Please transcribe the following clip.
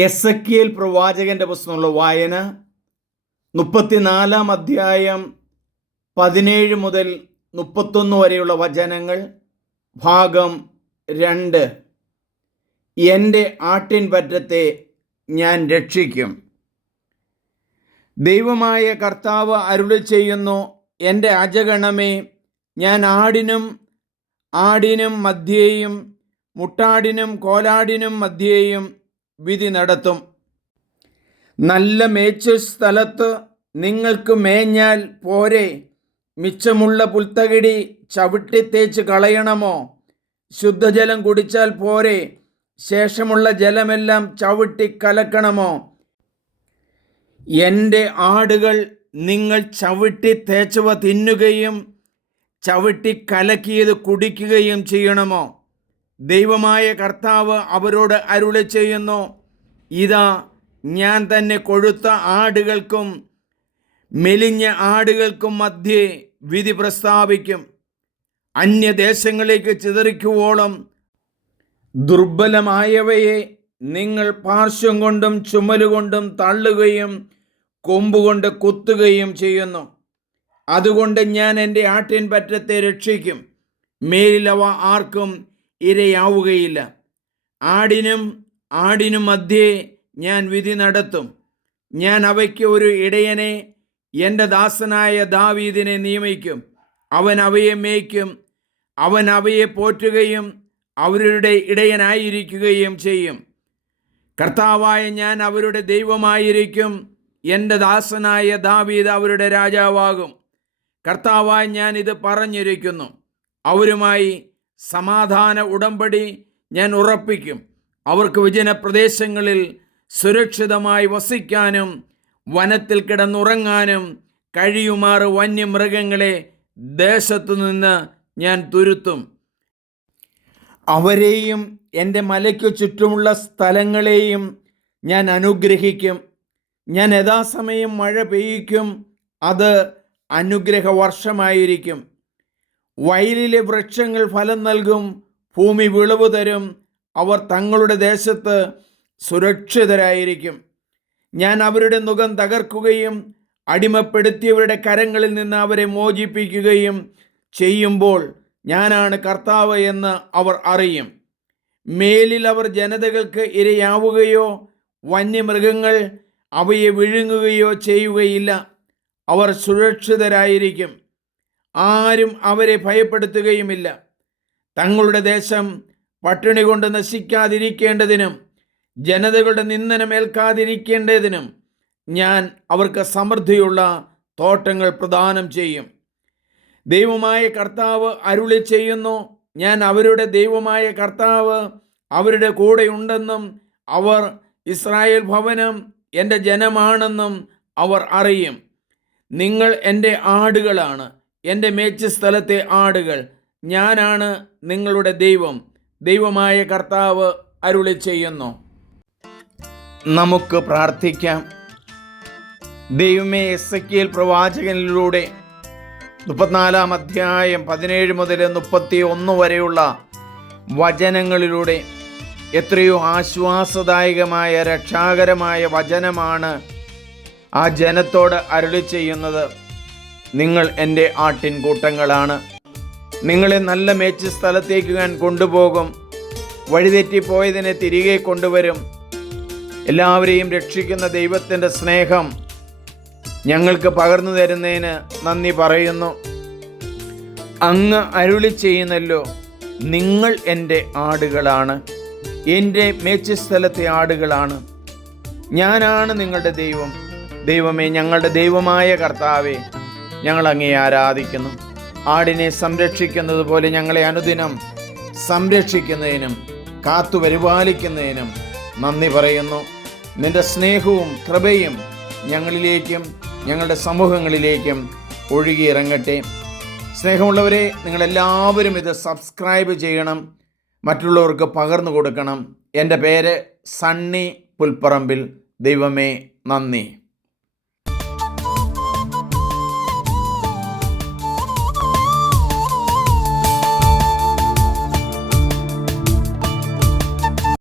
Ezekiel പ്രവാചകന്റെ പുസ്തകമുള്ള വായന 34 അധ്യായം 17 മുതൽ 31 വരെയുള്ള വചനങ്ങൾ. ഭാഗം 2. എൻ്റെ ആട്ടിൻപറ്റത്തെ ഞാൻ രക്ഷിക്കും. ദൈവമായ കർത്താവ് അരുളി ചെയ്യുന്നു, എൻ്റെ അജഗണമേ, ഞാൻ ആടിനും മധ്യേയും മുട്ടാടിനും കോലാടിനും മധ്യേയും വിധി നടത്തും. നല്ല മേച്ചിൽ സ്ഥലത്ത് നിങ്ങൾക്ക് മേഞ്ഞാൽ പോരെ? മിച്ചമുള്ള പുൽത്തകിടി ചവിട്ടിത്തേച്ച് കളയണമോ? ശുദ്ധജലം കുടിച്ചാൽ പോരെ? ശേഷമുള്ള ജലമെല്ലാം ചവിട്ടി കലക്കണമോ? എൻ്റെ ആടുകൾ നിങ്ങൾ ചവിട്ടി തേച്ചവ തിന്നുകയും ചവിട്ടി കലക്കിയത് കുടിക്കുകയും ചെയ്യണമോ? ദൈവമായ കർത്താവ് അവരോട് അരുളി ചെയ്യുന്നു, ഇതാ ഞാൻ തന്നെ കൊഴുത്ത ആടുകൾക്കും മെലിഞ്ഞ ആടുകൾക്കും മധ്യേ വിധി പ്രസ്താവിക്കും. അന്യദേശങ്ങളിലേക്ക് ചിതറിക്കുവോളം ദുർബലമായവയെ നിങ്ങൾ പാർശ്വം കൊണ്ടും ചുമലുകൊണ്ടും തള്ളുകയും കൊമ്പുകൊണ്ട് കുത്തുകയും ചെയ്യുന്നു. അതുകൊണ്ട് ഞാൻ എൻ്റെ ആട്ടിൻപറ്റത്തെ രക്ഷിക്കും. മേലിൽ അവ ആർക്കും ഇരയാവുകയില്ല. ആടിനും മധ്യേ ഞാൻ വിധി നടത്തും. ഞാൻ അവയ്ക്ക് ഒരു ഇടയനെ, എൻ്റെ ദാസനായ ദാവീദിനെ നിയമിക്കും. അവൻ അവയെ മേയ്ക്കും. അവൻ അവയെ പോറ്റുകയും അവരുടെ ഇടയനായിരിക്കുകയും ചെയ്യും. കർത്താവായ ഞാൻ അവരുടെ ദൈവമായിരിക്കും. എൻ്റെ ദാസനായ ദാവീദ് അവരുടെ രാജാവാകും. കർത്താവായ ഞാൻ ഇത് പറഞ്ഞിരിക്കുന്നു. അവരുമായി സമാധാന ഉടമ്പടി ഞാൻ ഉറപ്പിക്കും. അവർക്ക് വിജനപ്രദേശങ്ങളിൽ സുരക്ഷിതമായി വസിക്കാനും വനത്തിൽ കിടന്നുറങ്ങാനും കഴിയുമാറ് വന്യമൃഗങ്ങളെ ദേശത്തു നിന്ന് ഞാൻ തുരുത്തും. അവരെയും എൻ്റെ മലയ്ക്കു ചുറ്റുമുള്ള സ്ഥലങ്ങളെയും ഞാൻ അനുഗ്രഹിക്കും. ഞാൻ യഥാസമയം മഴ പെയ്യിക്കും. അത് അനുഗ്രഹ വർഷമായിരിക്കും. വയലിലെ വൃക്ഷങ്ങൾ ഫലം നൽകും. ഭൂമി വിളവ് തരും. അവർ തങ്ങളുടെ ദേശത്ത് സുരക്ഷിതരായിരിക്കും. ഞാൻ അവരുടെ നുകം തകർക്കുകയും അടിമപ്പെടുത്തിയവരുടെ കരങ്ങളിൽ നിന്ന് അവരെ മോചിപ്പിക്കുകയും ചെയ്യുമ്പോൾ ഞാനാണ് കർത്താവ് എന്ന് അവർ അറിയും. മേലിൽ അവർ ജനതകൾക്ക് ഇരയാവുകയോ വന്യമൃഗങ്ങൾ അവയെ വിഴുങ്ങുകയോ ചെയ്യുകയില്ല. അവർ സുരക്ഷിതരായിരിക്കും. ആരും അവരെ ഭയപ്പെടുത്തുകയുമില്ല. തങ്ങളുടെ ദേശം പട്ടിണി കൊണ്ട് നശിക്കാതിരിക്കേണ്ടതിനും ജനതകളുടെ നിന്ദനം ഏൽക്കാതിരിക്കേണ്ടതിനും ഞാൻ അവർക്ക് സമൃദ്ധിയുള്ള തോട്ടങ്ങൾ പ്രദാനം ചെയ്യും. ദൈവമായ കർത്താവ് അരുളി ചെയ്യുന്നു, ഞാൻ അവരുടെ ദൈവമായ കർത്താവ് അവരുടെ കൂടെ ഉണ്ടെന്നും അവർ ഇസ്രായേൽ ഭവനം എൻ്റെ ജനമാണെന്നും അവർ അറിയും. നിങ്ങൾ എൻ്റെ ആടുകളാണ്, എൻ്റെ മേച്ചിൽസ്ഥലത്തെ ആടുകൾ. ഞാനാണ് നിങ്ങളുടെ ദൈവം. ദൈവമായ കർത്താവ് അരുളി ചെയ്യുന്നു. നമുക്ക് പ്രാർത്ഥിക്കാം. ദൈവമേ, എസെക്കിയേൽ പ്രവാചകനിലൂടെ 34 അധ്യായം 17 മുതൽ 31 വരെയുള്ള വചനങ്ങളിലൂടെ എത്രയോ ആശ്വാസദായകമായ രക്ഷാകരമായ വചനമാണ് ആ ജനത്തോട് അരുളി ചെയ്യുന്നത്. നിങ്ങൾ എൻ്റെ ആട്ടിൻകൂട്ടങ്ങളാണ്. നിങ്ങളെ നല്ല മേച്ചിൽ സ്ഥലത്തേക്ക് ഞാൻ കൊണ്ടുപോകും. വഴിതെറ്റിപ്പോയതിനെ തിരികെ കൊണ്ടുവരും. എല്ലാവരെയും രക്ഷിക്കുന്ന ദൈവത്തിൻ്റെ സ്നേഹം ഞങ്ങൾക്ക് പകർന്നു തരുന്നതിന് നന്ദി പറയുന്നു. അങ്ങ് അരുളി ചെയ്യുന്നല്ലോ, നിങ്ങൾ എൻ്റെ ആടുകളാണ്, എൻ്റെ മേച്ചിൽ സ്ഥലത്തെ ആടുകളാണ്. ഞാനാണ് നിങ്ങളുടെ ദൈവം. ദൈവമേ, ഞങ്ങളുടെ ദൈവമായ കർത്താവേ, ഞങ്ങൾ അങ്ങയെ ആരാധിക്കുന്നു. ആടിനെ സംരക്ഷിക്കുന്നത് പോലെ ഞങ്ങളെ അനുദിനം സംരക്ഷിക്കുന്നതിനും കാത്തു പരിപാലിക്കുന്നതിനും നന്ദി പറയുന്നു. നിന്റെ സ്നേഹവും കൃപയും ഞങ്ങളിലേക്കും ഞങ്ങളുടെ സമൂഹങ്ങളിലേക്കും ഒഴുകിയിറങ്ങട്ടെ. സ്നേഹമുള്ളവരെ, നിങ്ങളെല്ലാവരും ഇത് സബ്സ്ക്രൈബ് ചെയ്യണം, മറ്റുള്ളവർക്ക് പകർന്നു കൊടുക്കണം. എൻ്റെ പേര് സണ്ണി പുൽപ്പറമ്പിൽ. ദൈവമേ, നന്ദി.